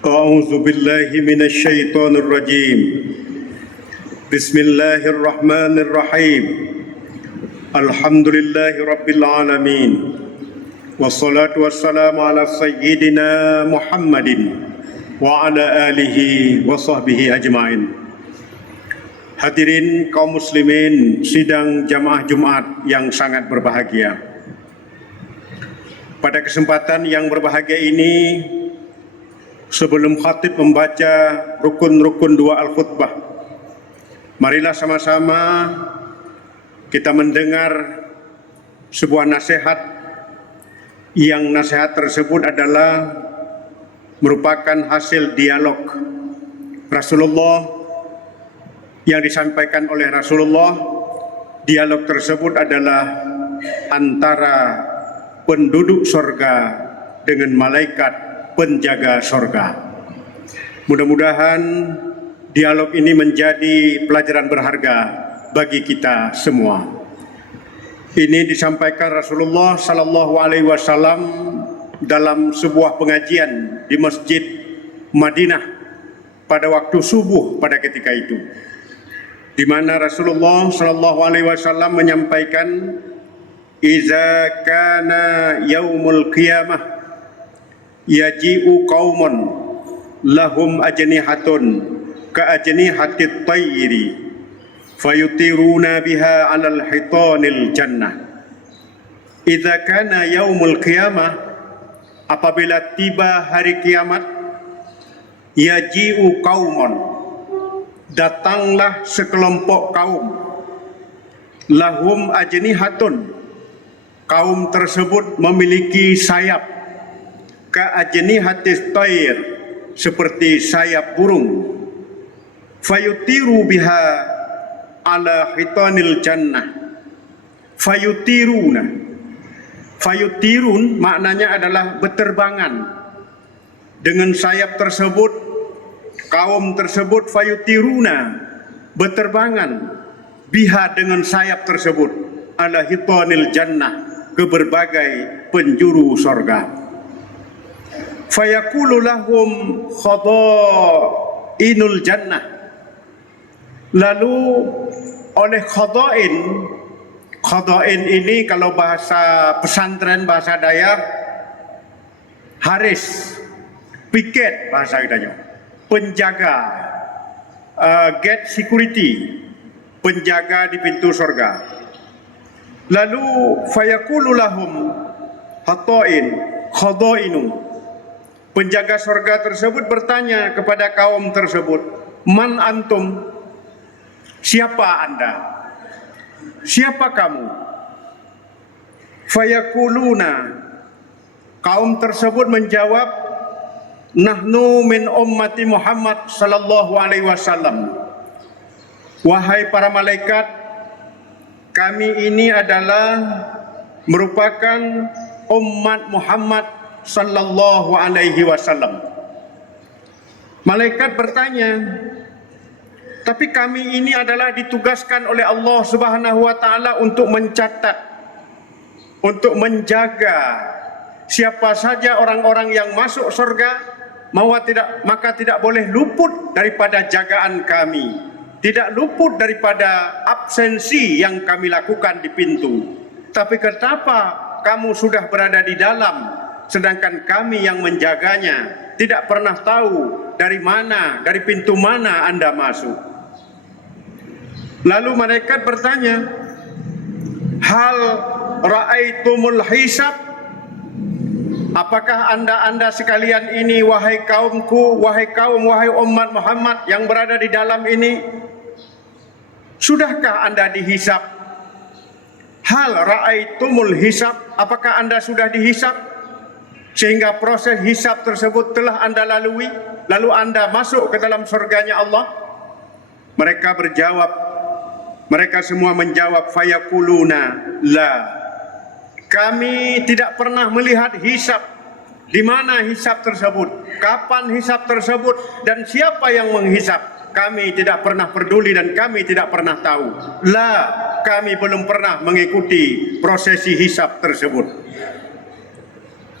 أعوذ بالله من الشيطان الرجيم. بسم الله الرحمن الرحيم. الحمد لله رب العالمين. والصلاة والسلام على سيدنا محمد وعلى آله وصحبه أجمعين. Hadirin kaum muslimin sidang jamaah Jumat yang sangat berbahagia. Pada kesempatan yang berbahagia ini, sebelum khatib membaca rukun-rukun dua al-khutbah, marilah sama-sama kita mendengar sebuah nasihat yang nasihat tersebut adalah merupakan hasil dialog Rasulullah yang disampaikan oleh Rasulullah. Dialog tersebut adalah antara penduduk sorga dengan malaikat penjaga sorga. Mudah-mudahan dialog ini menjadi pelajaran berharga bagi kita semua. Ini disampaikan Rasulullah Sallallahu Alaihi Wasallam dalam sebuah pengajian di Masjid Madinah pada waktu subuh pada ketika itu, di mana Rasulullah Sallallahu Alaihi Wasallam menyampaikan, "Iza kana yaumul qiyamah yaji'u qaumun lahum ajnihatun ka ajnihatit tayri fayutiruna biha 'alal hitanil jannah." Idza kana yaumul qiyamah, apabila tiba hari kiamat, yaji'u qaumun, datanglah sekelompok kaum, lahum ajnihatun, kaum tersebut memiliki sayap, ka ajnihatis tayr, seperti sayap burung, fayutiru biha ala hitanil jannah. Fayutiruna, fayutirun maknanya adalah berterbangan dengan sayap tersebut. Kaum tersebut fayutiruna, berterbangan, biha dengan sayap tersebut, ala hitanil jannah, ke berbagai penjuru sorga. Fayaqulu lahum khadainul jannah, lalu oleh khadain ini kalau bahasa pesantren, bahasa Dayak, haris, piket bahasa kitanya, penjaga, gate security, penjaga di pintu sorga. Lalu fayaqulu lahum khadainu, penjaga sorga tersebut bertanya kepada kaum tersebut, "Man antum?" Siapa anda? Siapa kamu? Fayaquluna, kaum tersebut menjawab, "Nahnu min ummati Muhammad sallallahu alaihi wasallam." Wahai para malaikat, kami ini adalah merupakan umat Muhammad sallallahu alaihi wasallam. Malaikat bertanya, "Tapi kami ini adalah ditugaskan oleh Allah Subhanahu wa taala untuk mencatat, untuk menjaga siapa saja orang-orang yang masuk surga, maka tidak boleh luput daripada jagaan kami, tidak luput daripada absensi yang kami lakukan di pintu. Tapi kenapa kamu sudah berada di dalam, sedangkan kami yang menjaganya tidak pernah tahu dari mana, dari pintu mana anda masuk?" Lalu malaikat bertanya, "Hal ra'aitumul hisab?" Apakah anda sekalian ini, wahai kaumku, wahai umat Muhammad yang berada di dalam ini, sudahkah anda dihisab? Hal ra'aitumul hisab, apakah anda sudah dihisab? Sehingga proses hisab tersebut telah anda lalui, lalu anda masuk ke dalam surganya Allah? Mereka semua menjawab, fayaquluna la, kami tidak pernah melihat hisab. Di mana hisab tersebut? Kapan hisab tersebut? Dan siapa yang menghisab? Kami tidak pernah peduli dan kami tidak pernah tahu. La, kami belum pernah mengikuti prosesi hisab tersebut.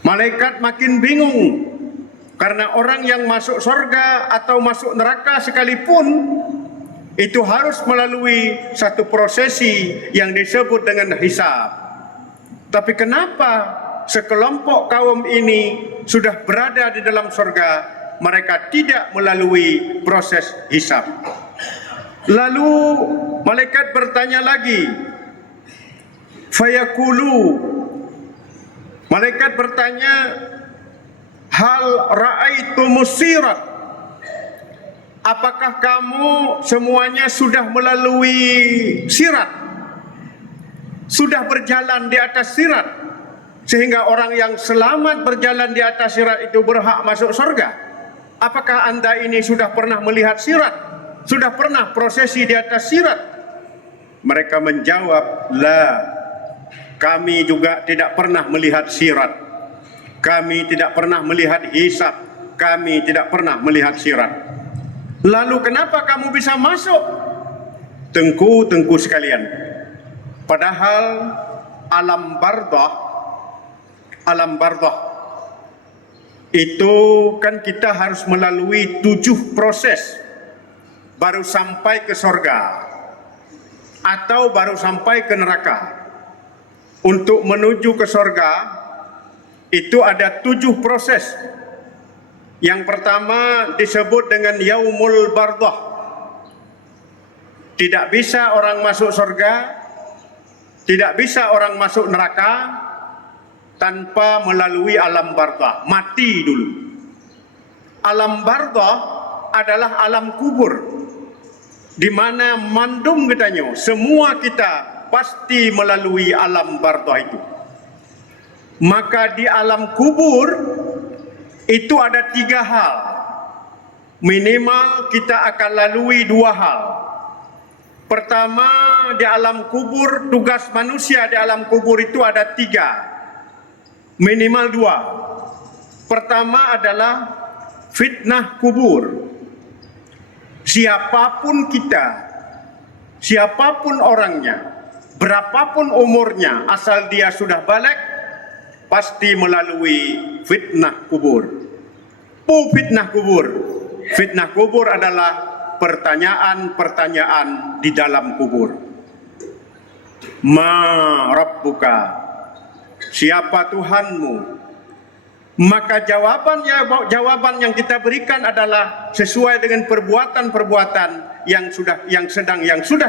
Malaikat makin bingung. Karena orang yang masuk surga atau masuk neraka sekalipun itu harus melalui satu prosesi yang disebut dengan hisab. Tapi kenapa sekelompok kaum ini sudah berada di dalam surga, mereka tidak melalui proses hisab? Lalu malaikat bertanya lagi, fayaqulu, malaikat bertanya, hal ra'aitumus sirat, apakah kamu semuanya sudah melalui sirat, sudah berjalan di atas sirat, sehingga orang yang selamat berjalan di atas sirat itu berhak masuk surga? Apakah anda ini sudah pernah melihat sirat, sudah pernah prosesi di atas sirat? Mereka menjawab, la, kami juga tidak pernah melihat sirat, kami tidak pernah melihat hisab, kami tidak pernah melihat sirat. Lalu kenapa kamu bisa masuk? Tengku-tengku sekalian, padahal alam bardah itu kan kita harus melalui 7 proses baru sampai ke surga atau baru sampai ke neraka. Untuk menuju ke surga itu ada 7 proses. Yang pertama disebut dengan yaumul bardah. Tidak bisa orang masuk surga, tidak bisa orang masuk neraka tanpa melalui alam bardah. Mati dulu. Alam bardah adalah alam kubur, di mana mandum katanya semua kita pasti melalui alam bardah itu. Maka di alam kubur itu ada 3 hal. Minimal kita akan lalui 2 hal. Pertama, di alam kubur, tugas manusia di alam kubur itu ada 3. Minimal 2. Pertama adalah fitnah kubur. Siapapun kita, siapapun orangnya, berapapun umurnya, asal dia sudah balik, pasti melalui fitnah kubur. Fitnah kubur. Fitnah kubur adalah pertanyaan-pertanyaan di dalam kubur. Ma rabbuka? Siapa Tuhanmu? Maka jawaban yang kita berikan adalah sesuai dengan perbuatan-perbuatan yang sudah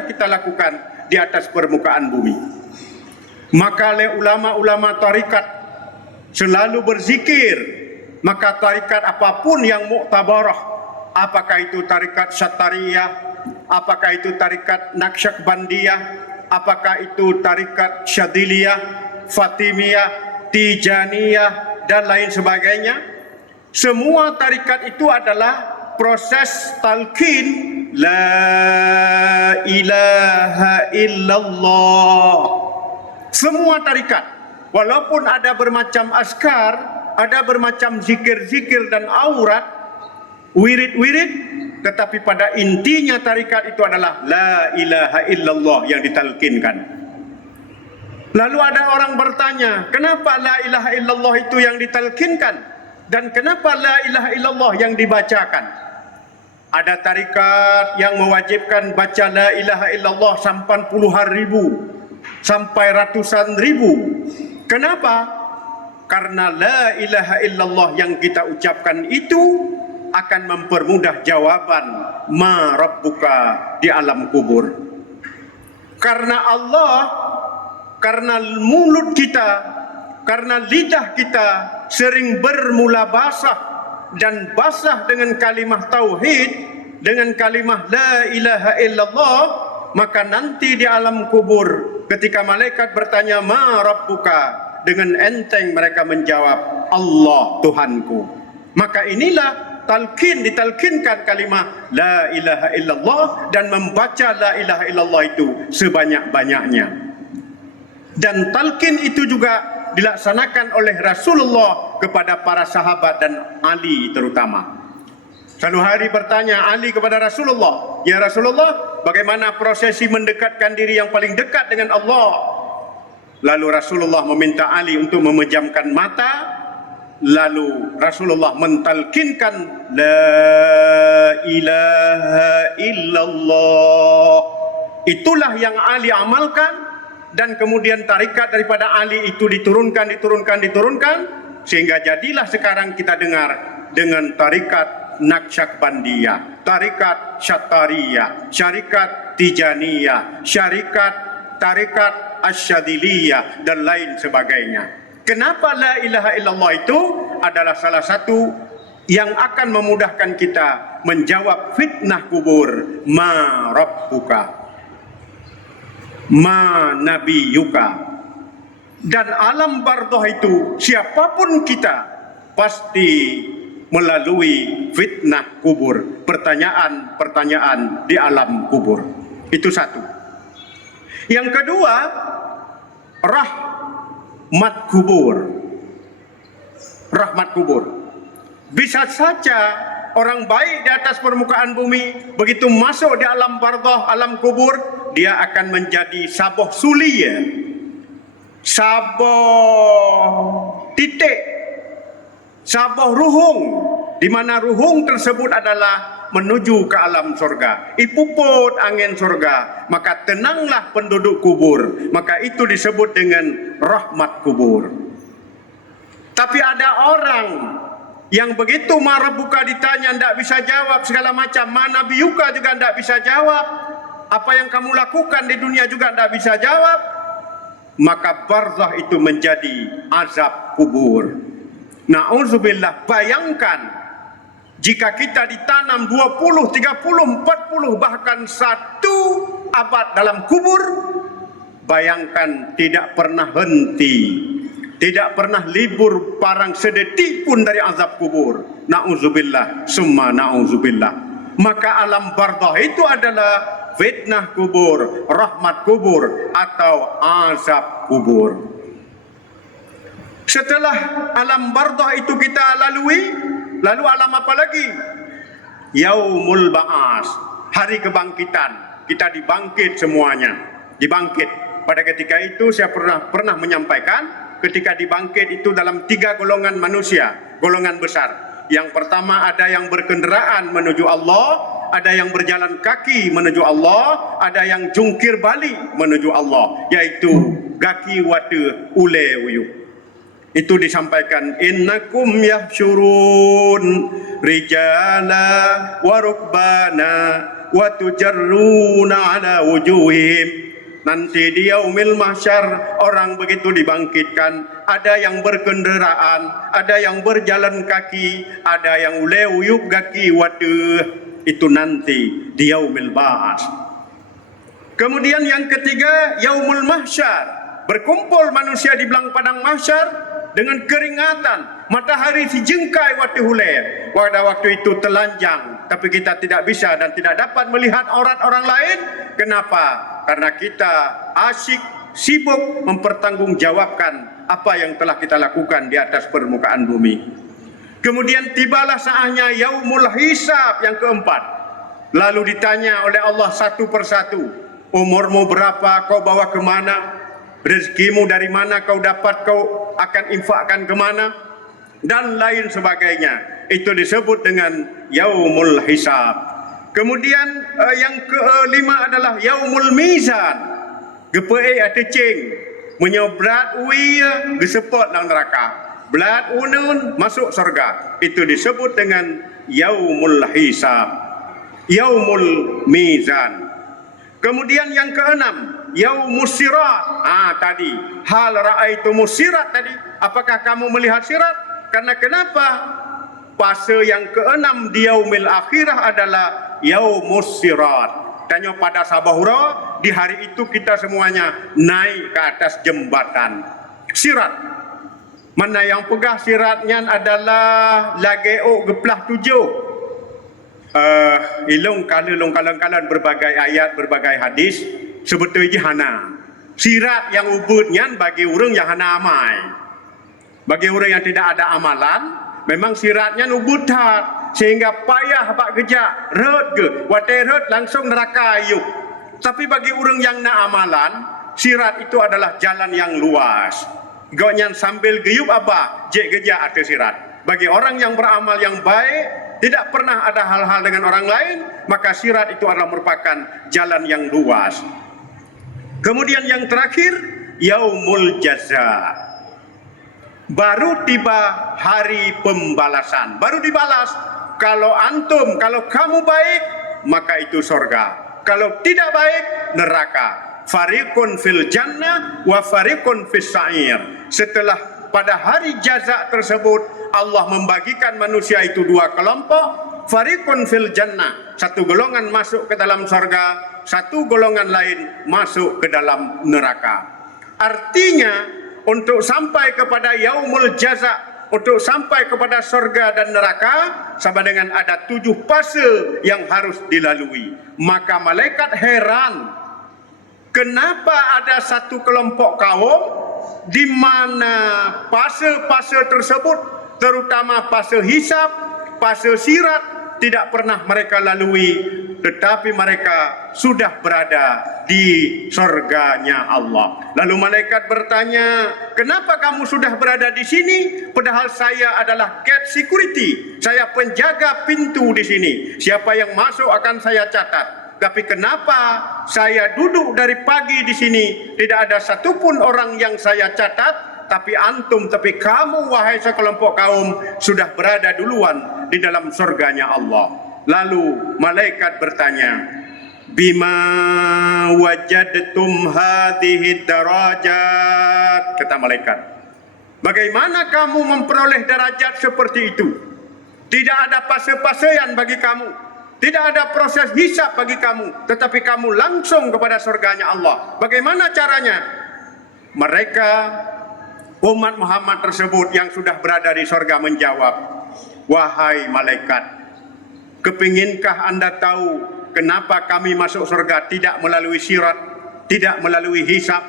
kita lakukan di atas permukaan bumi. Maka oleh ulama-ulama tarikat selalu berzikir. Maka tarikat apapun yang muktabarah, apakah itu tarikat Syatariyah, apakah itu tarikat Naqsyabandiyah, apakah itu tarikat Syadiliyah, Fatimiyah, Tijaniyah, dan lain sebagainya, semua tarikat itu adalah proses talqin la ilaha illallah. Semua tarikat, walaupun ada bermacam askar, ada bermacam zikir-zikir dan aurat, wirid-wirid, tetapi pada intinya tarikat itu adalah la ilaha illallah yang ditalqinkan. Lalu ada orang bertanya, kenapa la ilaha illallah itu yang ditalqinkan? Dan kenapa la ilaha illallah yang dibacakan? Ada tarikat yang mewajibkan baca la ilaha illallah sampai puluhan ribu, sampai ratusan ribu. Kenapa? Karena la ilaha illallah yang kita ucapkan itu akan mempermudah jawaban ma rabbuka di alam kubur. Karena Allah, karena mulut kita, karena lidah kita sering bermula basah dan basah dengan kalimah tauhid, dengan kalimah la ilaha illallah, maka nanti di alam kubur ketika malaikat bertanya ma rabbuka, dengan enteng mereka menjawab Allah Tuhanku. Maka inilah ditalkinkan kalimah la ilaha illallah dan membaca la ilaha illallah itu sebanyak-banyaknya. Dan talqin itu juga dilaksanakan oleh Rasulullah kepada para sahabat dan Ali terutama. Satu hari bertanya Ali kepada Rasulullah, ya Rasulullah, bagaimana prosesi mendekatkan diri yang paling dekat dengan Allah? Lalu Rasulullah meminta Ali untuk memejamkan mata Lalu Rasulullah mentalkinkan la ilaha illallah. Itulah yang Ali amalkan, dan kemudian tarikat daripada Ali itu diturunkan sehingga jadilah sekarang kita dengar dengan tarikat Naqsyabandiyah, tarikat Syatariyah, syarikat Tijaniyah, tarikat Asyadiliyah dan lain sebagainya. Kenapa la ilaha illallah itu adalah salah satu yang akan memudahkan kita menjawab fitnah kubur. Ma rabbuka, ma nabiyuka. Dan alam barzakh itu siapapun kita pasti melalui fitnah kubur, pertanyaan di alam kubur. Itu satu. Yang kedua, rahmat kubur. Bisa saja orang baik di atas permukaan bumi, begitu masuk di alam barzakh, alam kubur, dia akan menjadi saboh sulia, saboh titik, saboh ruhung, di mana ruhung tersebut adalah menuju ke alam surga. Ipuput angin surga, maka tenanglah penduduk kubur. Maka itu disebut dengan rahmat kubur. Tapi ada orang yang begitu marah buka ditanya tidak bisa jawab segala macam. Mana biyuka juga tidak bisa jawab. Apa yang kamu lakukan di dunia juga tidak bisa jawab. Maka barzakh itu menjadi azab kubur. Na'udzubillah, bayangkan jika kita ditanam 20, 30, 40 bahkan 1 abad dalam kubur, bayangkan tidak pernah henti, tidak pernah libur parang sedetik pun dari azab kubur. Na'udzubillah, summa na'udzubillah. Maka alam barzakh itu adalah fitnah kubur, rahmat kubur, atau azab kubur. Setelah alam barzakh itu kita lalui, lalu alam apa lagi? Yaumul ba'as, hari kebangkitan. Kita dibangkit semuanya, dibangkit. Pada ketika itu saya pernah menyampaikan, ketika dibangkit itu dalam 3 golongan manusia, golongan besar. Yang pertama ada yang berkendaraan menuju Allah, ada yang berjalan kaki menuju Allah, ada yang jungkir balik menuju Allah, yaitu gaki wate ule uyuk. Itu disampaikan, innakum yahsyurun rijala wa rukbana wa tujarruna ala wujuhim. Nanti di yaumil mahsyar orang begitu dibangkitkan, ada yang berkendaraan, ada yang berjalan kaki, ada yang uleyuyuk kaki wate. Itu nanti di yaumil ba'as. Kemudian yang ketiga, yaumul mahsyar, berkumpul manusia di belang padang mahsyar dengan keringatan, matahari sejengkai waktu hulai. Pada waktu itu telanjang, tapi kita tidak bisa dan tidak dapat melihat aurat orang lain. Kenapa? Karena kita sibuk mempertanggungjawabkan apa yang telah kita lakukan di atas permukaan bumi. Kemudian tibalah saatnya yaumul hisab yang keempat. Lalu ditanya oleh Allah satu persatu, umurmu berapa, kau bawa kemana, rezekimu dari mana kau dapat, kau akan infakkan kemana, dan lain sebagainya. Itu disebut dengan yaumul hisab. Kemudian yang kelima adalah yaumul mizan. Gepei ada cing menyobrat uia gesepot dalam neraka, belat unun masuk surga. Itu disebut dengan yaumul hisab, yaumul mizan. Kemudian yang keenam, yaumus sirat. Tadi hal ra'aitumus sirat tadi. Apakah kamu melihat sirat? Karena kenapa? Fase yang keenam di yaumil akhirah adalah yaumus sirat. Tanya pada Sabahura, di hari itu kita semuanya naik ke atas jembatan sirat. Mana yang pegah siratnya adalah lageo geplah 7. Ilung kalan berbagai ayat, berbagai hadis sebetulnya hana. Sirat yang ubudnya bagi orang yang hana amai. Bagi orang yang tidak ada amalan, memang siratnya ubudhat. Sehingga payah bak gejak, red ke, watai red langsung neraka ayuk. Tapi bagi orang yang nak amalan, sirat itu adalah jalan yang luas. Gonyan sambil geyup apa? Jek geja atas sirat. Bagi orang yang beramal yang baik, tidak pernah ada hal-hal dengan orang lain, maka sirat itu adalah merupakan jalan yang luas. Kemudian yang terakhir, yaumul jaza. Baru tiba hari pembalasan. Baru dibalas. Kalau antum, kalau kamu baik, maka itu surga. Kalau tidak baik, neraka. Fariqun fil jannah wa fariqun fis sa'ir. Setelah pada hari jaza tersebut, Allah membagikan manusia itu dua kelompok. Fariqun fil jannah, satu golongan masuk ke dalam surga, satu golongan lain masuk ke dalam neraka. Artinya untuk sampai kepada yaumul jaza, untuk sampai kepada surga dan neraka, sama dengan ada 7 fase yang harus dilalui. Maka malaikat heran, kenapa ada satu kelompok kaum di mana fase-fase tersebut, terutama fase hisab, fase sirat, tidak pernah mereka lalui, tetapi mereka sudah berada di surganya Allah. Lalu malaikat bertanya, kenapa kamu sudah berada di sini? Padahal saya adalah gate security, saya penjaga pintu di sini. Siapa yang masuk akan saya catat. Tapi kenapa saya duduk dari pagi di sini, tidak ada satupun orang yang saya catat? Tapi antum, tapi kamu wahai sekelompok kaum sudah berada duluan di dalam surganya Allah. Lalu malaikat bertanya, bima wajadtum hadhihi darajat. Kata malaikat, bagaimana kamu memperoleh derajat seperti itu? Tidak ada fase-fasean bagi kamu, tidak ada proses hisab bagi kamu, tetapi kamu langsung kepada surganya Allah. Bagaimana caranya? Mereka, umat Muhammad tersebut yang sudah berada di surga menjawab, wahai malaikat, kepinginkah anda tahu kenapa kami masuk surga tidak melalui sirat, tidak melalui hisab,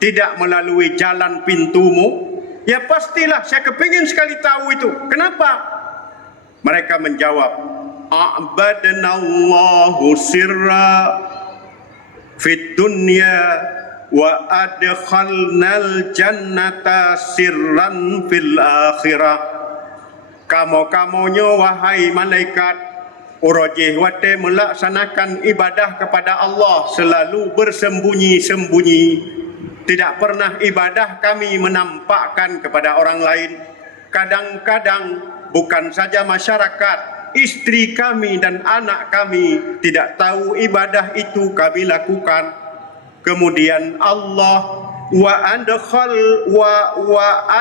tidak melalui jalan pintumu? Ya pastilah, saya kepingin sekali tahu itu. Kenapa? Mereka menjawab, a'badanallahu sirra fit dunya wa adkhalnal jannata sirran fil akhirah. Kamu-kamunya wahai malaikat, urajih wate melaksanakan ibadah kepada Allah selalu bersembunyi-sembunyi. Tidak pernah ibadah kami menampakkan kepada orang lain. Kadang-kadang bukan saja masyarakat, istri kami dan anak kami tidak tahu ibadah itu kami lakukan. Kemudian Allah wa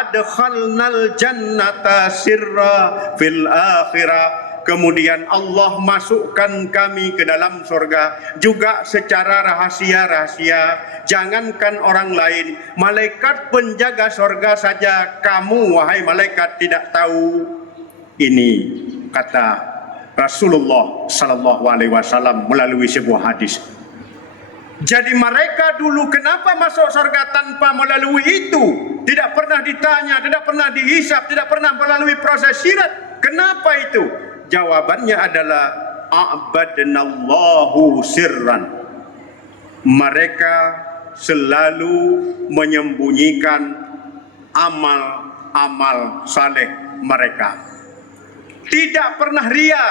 adkhalnal jannata sirra fil akhirah. Kemudian Allah masukkan kami ke dalam surga juga secara rahasia-rahasia. Jangankan orang lain, malaikat penjaga surga saja kamu wahai malaikat tidak tahu. Ini kata Rasulullah sallallahu alaihi wasallam melalui sebuah hadis. Jadi mereka dulu kenapa masuk surga tanpa melalui itu? Tidak pernah ditanya, tidak pernah dihisap, tidak pernah melalui proses sirat. Kenapa itu? Jawabannya adalah a'badnallahu sirran. Mereka selalu menyembunyikan amal-amal saleh mereka. Tidak pernah ria,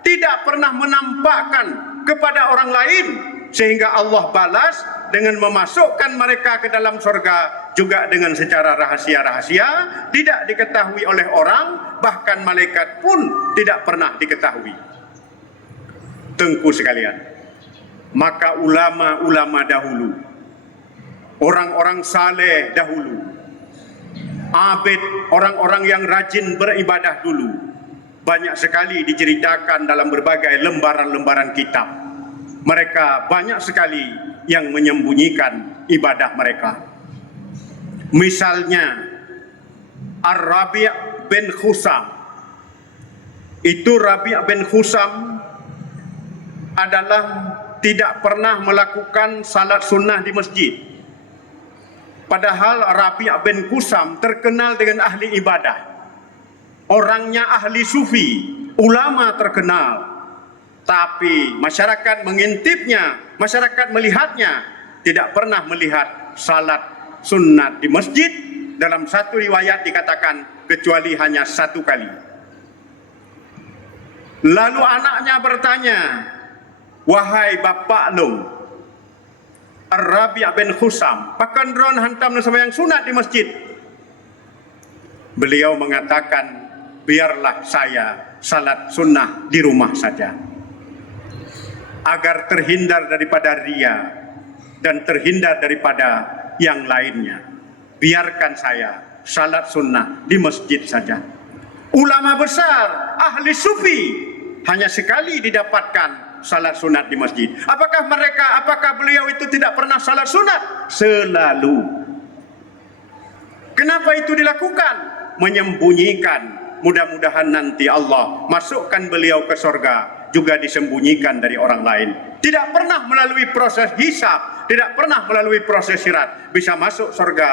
tidak pernah menampakkan kepada orang lain. Sehingga Allah balas dengan memasukkan mereka ke dalam surga juga dengan secara rahasia-rahasia, tidak diketahui oleh orang, bahkan malaikat pun tidak pernah diketahui. Tengku sekalian, maka ulama-ulama dahulu, orang-orang saleh dahulu, abid, orang-orang yang rajin beribadah dulu, banyak sekali diceritakan dalam berbagai lembaran-lembaran kitab. Mereka banyak sekali yang menyembunyikan ibadah mereka. Misalnya Ar-Rabi' bin Khusam. Itu Rabi' bin Khusam adalah tidak pernah melakukan salat sunnah di masjid. Padahal Rabi' bin Khusam terkenal dengan ahli ibadah. Orangnya ahli sufi, ulama terkenal. Tapi masyarakat mengintipnya, masyarakat melihatnya, tidak pernah melihat salat sunat di masjid, Dalam satu riwayat dikatakan kecuali hanya 1 kali. Lalu anaknya bertanya, "Wahai Bapak Long, Ar-Rabi' bin Khusam, pakan ron hantam sembahyang sunat di masjid?" Beliau mengatakan, "Biarlah saya salat sunnah di rumah saja." Agar terhindar daripada riya dan terhindar daripada yang lainnya, biarkan saya salat sunnah di masjid saja. Ulama besar, ahli sufi, hanya sekali didapatkan salat sunat di masjid. Apakah beliau itu tidak pernah salat sunat? Selalu. Kenapa itu dilakukan? Menyembunyikan. Mudah-mudahan nanti Allah masukkan beliau ke surga, juga disembunyikan dari orang lain. Tidak pernah melalui proses hisab, tidak pernah melalui proses sirat, bisa masuk surga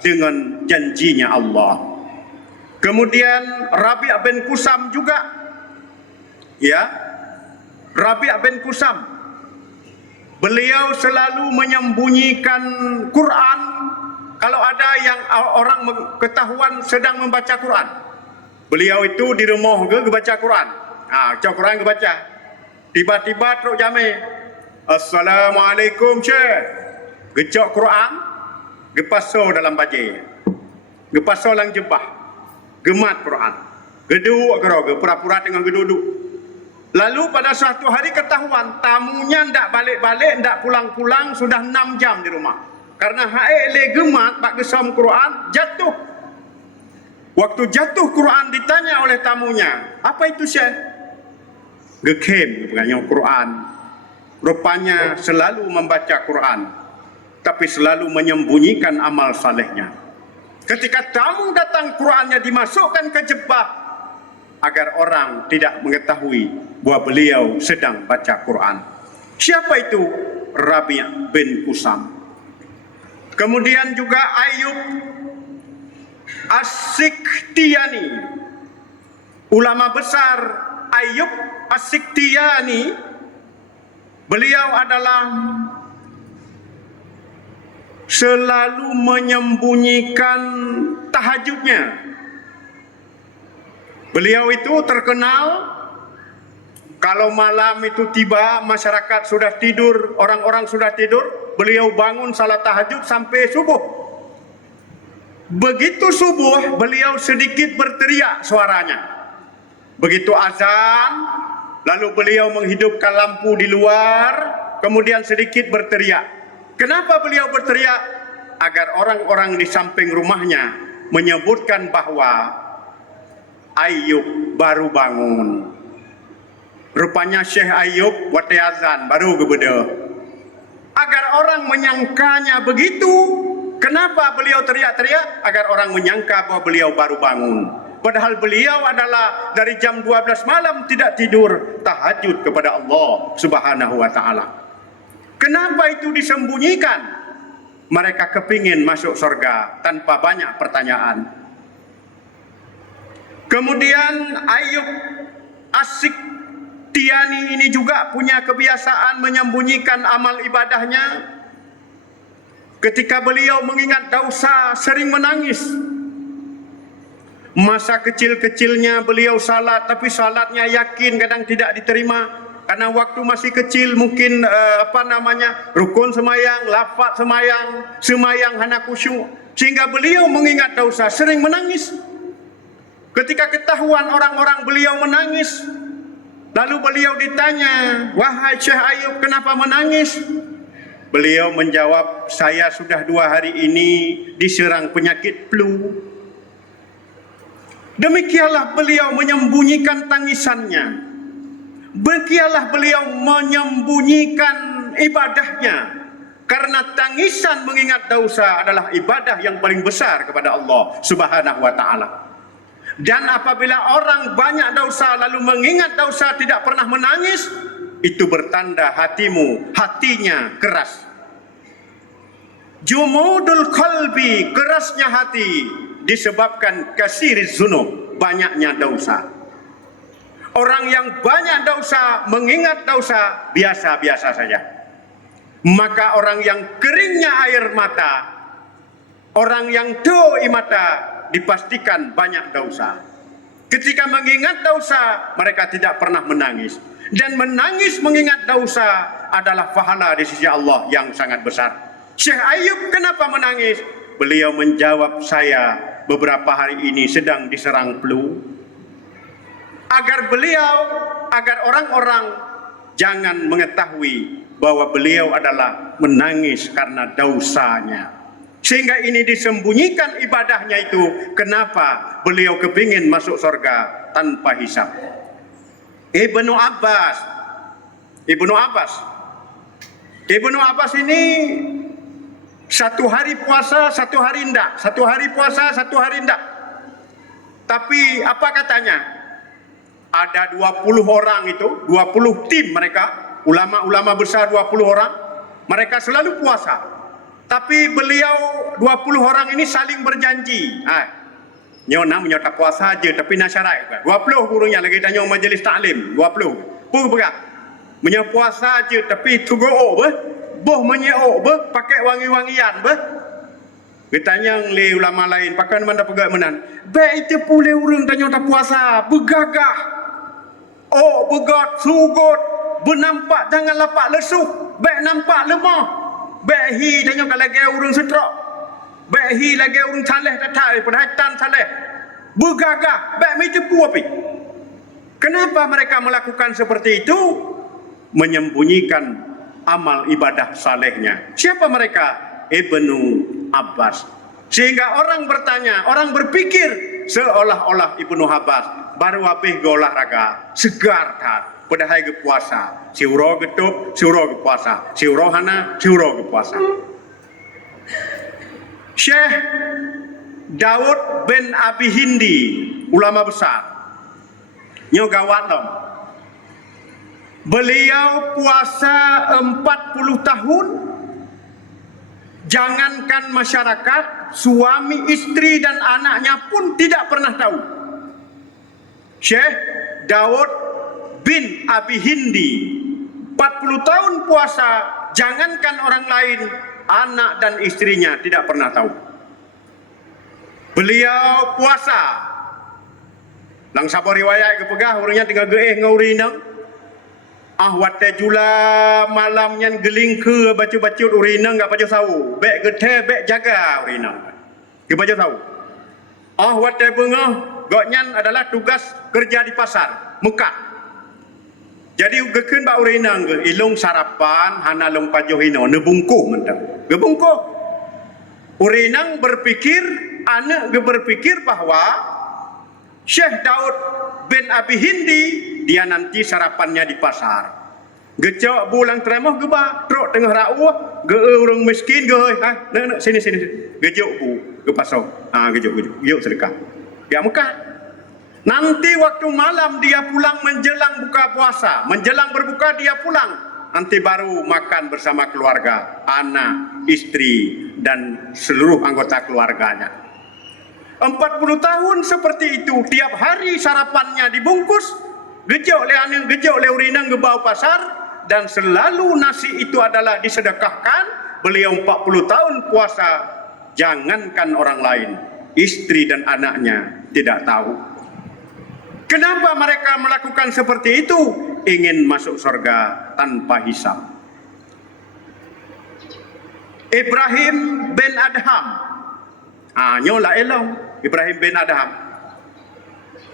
dengan janjinya Allah. Kemudian Rabi' bin Kusam juga, ya, Rabi' bin Kusam, beliau selalu menyembunyikan Quran kalau ada yang orang ketahuan sedang membaca Quran. Beliau itu di rumah ke baca Quran. Baca Quran ke baca. Tiba-tiba teruk jame. "Assalamualaikum Syekh." Gecok Quran, gepaso dalam baju. Gepaso dalam jubah. Gemat Quran. Geduk ke pura-pura tengah geduduk. Lalu pada suatu hari ketahuan tamunya ndak balik-balik, ndak pulang-pulang, sudah 6 jam di rumah. Karena hae le gemat pak gesam Quran jatuh. Waktu jatuh Quran ditanya oleh tamunya, "Apa itu Syekh?" "Gekem bukannya Quran." Rupanya selalu membaca Quran, tapi selalu menyembunyikan amal salehnya. Ketika tamu datang, Qurannya dimasukkan ke jebah agar orang tidak mengetahui bahwa beliau sedang baca Quran. Siapa itu? Rabi' bin Kusam. Kemudian juga Ayub As-Sikhtiyani, ulama besar Ayub As-Sikhtiyani, beliau adalah selalu menyembunyikan tahajudnya. Beliau itu terkenal kalau malam itu tiba, masyarakat sudah tidur, orang-orang sudah tidur, beliau bangun salat tahajud sampai subuh. Begitu subuh, beliau sedikit berteriak suaranya. Begitu azan, lalu beliau menghidupkan lampu di luar, kemudian sedikit berteriak. Kenapa beliau berteriak? Agar orang-orang di samping rumahnya menyebutkan bahwa Ayub baru bangun. Rupanya Syekh Ayub wate azan baru gebeda. Agar orang menyangkanya begitu. Kenapa beliau teriak-teriak? Agar orang menyangka bahwa beliau baru bangun. Padahal beliau adalah dari jam 12 malam tidak tidur, tahajud kepada Allah Subhanahu wa ta'ala. Kenapa itu disembunyikan? Mereka kepingin masuk surga tanpa banyak pertanyaan. Kemudian Ayub As-Sikhtiyani ini juga punya kebiasaan menyembunyikan amal ibadahnya. Ketika beliau mengingat dosa, sering menangis. Masa kecil-kecilnya beliau salat, tapi salatnya yakin kadang tidak diterima. Karena waktu masih kecil mungkin rukun semayang, lafaz semayang hana khusyuk. Sehingga beliau mengingat dosa, sering menangis. Ketika ketahuan orang-orang beliau menangis, lalu beliau ditanya, "Wahai Syekh Ayub, kenapa menangis?" Beliau menjawab, "Saya sudah 2 hari ini diserang penyakit flu." Demikianlah beliau menyembunyikan tangisannya. Demikianlah beliau menyembunyikan ibadahnya. Karena tangisan mengingat dosa adalah ibadah yang paling besar kepada Allah Subhanahu wa ta'ala. Dan apabila orang banyak dosa lalu mengingat dosa tidak pernah menangis, itu bertanda hatinya keras. Jumudul qalbi, kerasnya hati, disebabkan kasiriz dzunub, banyaknya dosa. Orang yang banyak dosa, mengingat dosa, biasa-biasa saja. Maka orang yang keringnya air mata, Orang yang tu imata dipastikan banyak dosa. Ketika mengingat dosa, mereka tidak pernah menangis. Dan menangis mengingat dosa adalah pahala di sisi Allah yang sangat besar. Syekh Ayub kenapa menangis? Beliau menjawab, saya beberapa hari ini sedang diserang flu. Agar orang-orang jangan mengetahui bahwa beliau adalah menangis karena dosanya. Sehingga ini disembunyikan ibadahnya itu. Kenapa? Beliau kepingin masuk surga tanpa hisab. Ibnu Abbas ini satu hari puasa, satu hari enggak. Satu hari puasa, satu hari enggak. Tapi apa katanya? Ada 20 orang itu, 20 tim mereka, ulama-ulama besar 20 orang. Mereka selalu puasa. Tapi beliau 20 orang ini saling berjanji. Nyona menyota puasa aja tapi nasyarat. 20 gurunya lagi tanya majlis taklim. 20. Pun berat. Menyo puasa aja tapi tugo boh menyeo pakai wangi-wangian Ditanya le ulama lain pakai mana pegat menan. Baik itu pule urang tanya tak puasa, begagah. Begat, sugut, bernampak jangan lapak lesuh, baik nampak lemah. Bahi tanya kalau lagi urang setrak. Bahi lagi urang saleh tatai perhatian saleh. Begagah, baik macam apa? Kenapa mereka melakukan seperti itu? Menyembunyikan amal ibadah salehnya. Siapa mereka? Ibnu Abbas. Sehingga orang bertanya, orang berpikir seolah-olah Ibnu Abbas baru habis olahraga, segar tak. Padahal ke puasa, siuro getup, siuro ke puasa, siuro hana, siuro ke puasa. Syekh Daud bin Abi Hindi, ulama besar, nyogawat dong. Beliau puasa 40 tahun. Jangankan masyarakat, suami, istri dan anaknya pun tidak pernah tahu. Syekh Daud bin Abi Hindi 40 tahun puasa, jangankan orang lain, anak dan istrinya tidak pernah tahu. Beliau puasa lang sabar riwayat ke pegah orangnya tinggal geeh ngaurinang wate jula malamnya geling ke baca-baca urinang enggak baca sawu bek geteh bek jaga urinang ke baca sawu wate bengah goknyan adalah tugas kerja di pasar Mekah. Jadi gekeun ba urinang ke ilung sarapan hana long pajohino nebungkuh mentang. Gebungkuh. Urinang berpikir, anak berpikir bahwa Syekh Daud bin Abi Hindi dia nanti sarapannya di pasar. Gecok bulang tremah geba, trok tengah rauh, ge urang miskin ge sini. Gejok bu, ke pasar. Gejok sedekah. Ya Mekah. Nanti waktu malam dia pulang menjelang buka puasa, menjelang berbuka dia pulang. Nanti baru makan bersama keluarga, anak, istri dan seluruh anggota keluarganya. 40 tahun seperti itu, tiap hari sarapannya dibungkus, gejok le urinang ke bawah pasar dan selalu nasi itu adalah disedekahkan. Beliau 40 tahun puasa, jangankan orang lain, istri dan anaknya tidak tahu. Kenapa mereka melakukan seperti itu? Ingin masuk surga tanpa hisab. Ibrahim bin Adham. Nyola elong. Ibrahim bin Adham.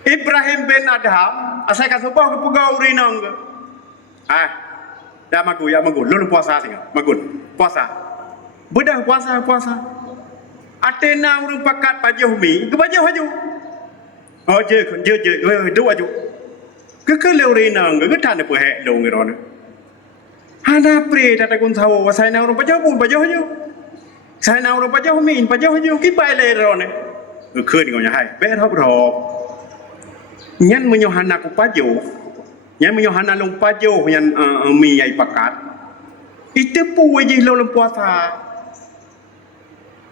Ibrahim bin Adham. Asal kasupah ke pegau rinang ke. Dah magu. Lalu puasa singa. Magun. Puasa. Bedah puasa. Atena urung pakat pajuh mi. Ke pajuh haju. Dua aja. Kekeleu rinang, ketan apa hek dong iron. Hana pre tata kun tahu, saya nak orang pajau pun pajau aja. Saya nak orang pajau min pajau aja. Kipai le iron. Kekeleu ni kau nyahai. Berhop. Nyan menyohana ku pajau. Nyan menyohana long pajau yang mi ai pakat. Itu pu aja long puasa.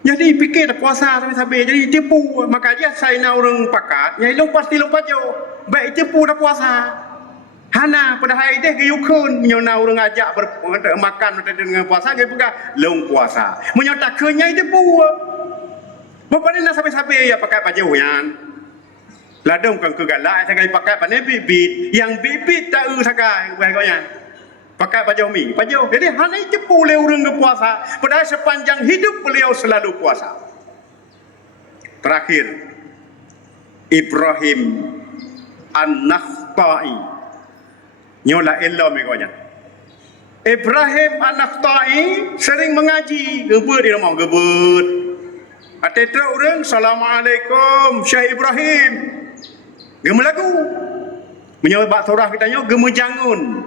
Jadi fikir puasa sampai jadi tipu. Makanya saya nak orang pakat, nyai long pasti long pajo. Baik tipu dah puasa. Hana pada hari deh gayukun menyona orang ajak makan dengan puasa gay pega long puasa. Menyota kenyai tipu. Bapa ni nak sampai-sampai ya pakai baju yan. Ladung kan kegalak sakai pakai pandai bibit. Yang bibit tak sakai baiknya. Pakai baju mi, baju. Jadi hanya cepu le orang ke puasa. Padahal sepanjang hidup beliau selalu puasa. Terakhir, Ibrahim An-Nakhta'i. Nyola Allah megonya. Ibrahim An-Nakhta'i sering mengaji. Gebut dia mau gebut. Atetra orang, Assalamualaikum Syekh Ibrahim. Gema lagu. Menyebab surah kitanya gema jangun.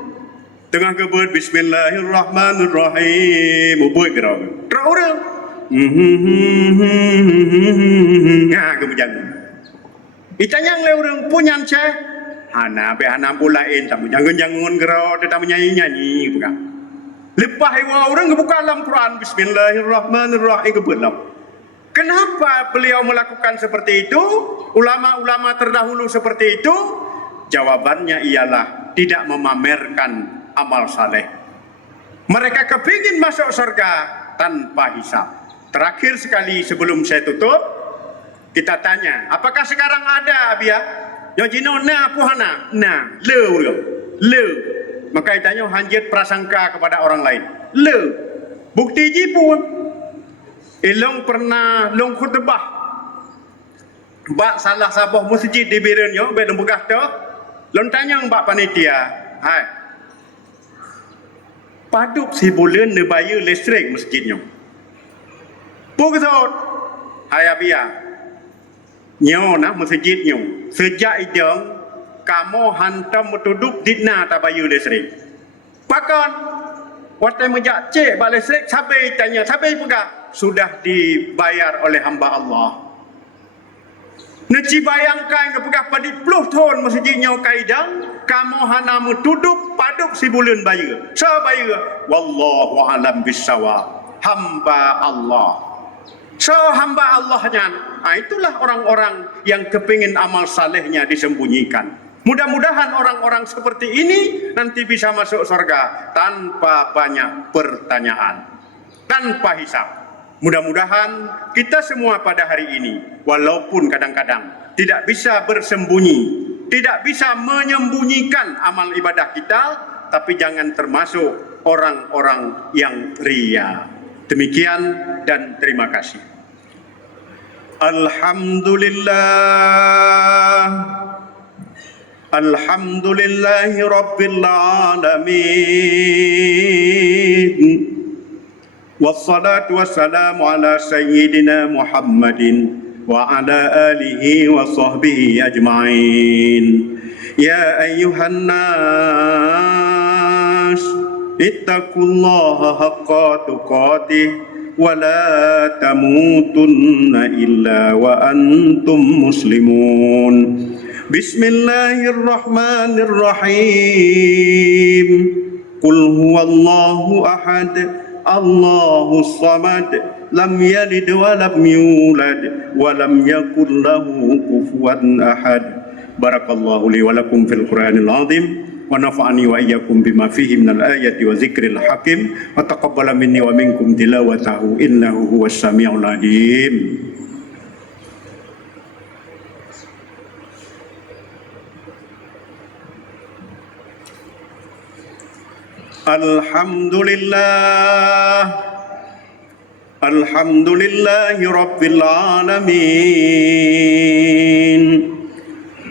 Tengah gebut Bismillahirrahmanirrahim. Ubut kira. Tra orang. Gema jangun. Itanyang le orang punyan Syekh. Hana be hana pulain tak jangun-jangun kira tetap menyanyi-nyanyi bukan. Lepas orang buka dalam Quran Bismillahirrahmanirrahim gebut lah. Kenapa beliau melakukan seperti itu? Ulama-ulama terdahulu seperti itu? Jawabannya ialah tidak memamerkan amal saleh. Mereka kepingin masuk surga tanpa hisab. Terakhir sekali sebelum saya tutup, kita tanya, apakah sekarang ada Abia? Yo jino na puhana, na le. Maka ditanya hanjit prasangka kepada orang lain. Le. Bukti jipu. Ilong pernah long khutbah bak salah sabah masjid di Birenyo be long begah tu long tanya bak panitia hai paduk si bulan ne bayar listrik masjidnya pugsot hai abia nyo na masjidnya sejak ideng kamu hantam metuduk dina tak bayar listrik pakon waktu menjak cek bak listrik sampai tanya sampai pegah sudah dibayar oleh hamba Allah. Neci bayangkan kepegah pada 10 tahun masjidnya kaidang, kamu hana metuduk paduk si bulan bayar. So bayar. Wallahu alam bisawab. Hamba Allah. So hamba Allahnya. Itulah orang-orang yang kepingin amal salehnya disembunyikan. Mudah-mudahan orang-orang seperti ini nanti bisa masuk surga tanpa banyak pertanyaan, tanpa hisab. Mudah-mudahan kita semua pada hari ini, walaupun kadang-kadang tidak bisa bersembunyi, tidak bisa menyembunyikan amal ibadah kita, tapi jangan termasuk orang-orang yang ria. Demikian dan terima kasih. Alhamdulillahi Rabbil Alamin. Wassalatu wassalamu ala sayyidina Muhammadin wa ala alihi wa sahbihi ajma'in. Ya ayyuhan nas ittaqullaha haqqa tuqatih wa la tamutunna illa wa antum muslimun. Bismillahirrahmanirrahim. Qul huwallahu ahad Allahus samad lam yalid wa lam yulad wa lam yakul lahu kufuwan ahad. Barakallahu li wa lakum fil Qur'anil azim wa nafa'ani wa iyyakum bima fihi minal ayati wa zikril hakim wa taqabbala minni wa minkum tilawatahu innahu huwas samiul alim. Alhamdulillahi Rabbil Alamin.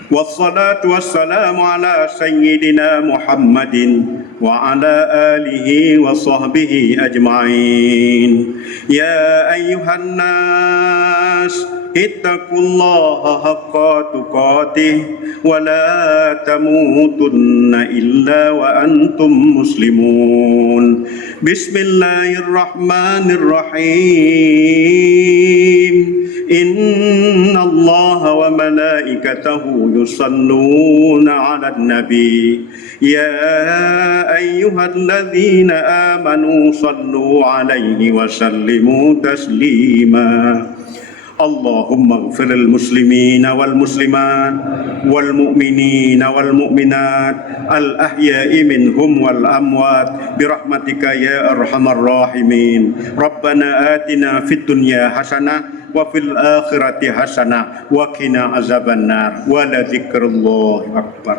Wassalatu wassalamu ala sayyidina Muhammadin wa ala alihi wa sahbihi ajma'in. Ya ayyuhan nas ittaqullaha haqqa tuqatih wa la tamutunna illa wa antum muslimun. Bismillahirrahmanirrahim. Inna Allah wa malaikatahu yusalluna 'alan nabi. Ya ayyuhalladzina amanu sallu 'alaihi wa sallimu taslima. اللهم اغفر للمسلمين والمسلمات والمؤمنين والمؤمنات الأحياء منهم والأموات برحمتك يا أرحم الراحمين. ربنا آتنا في الدنيا حسنة وفي الآخرة حسنة وقنا عذاب النار ولذكر الله أكبر.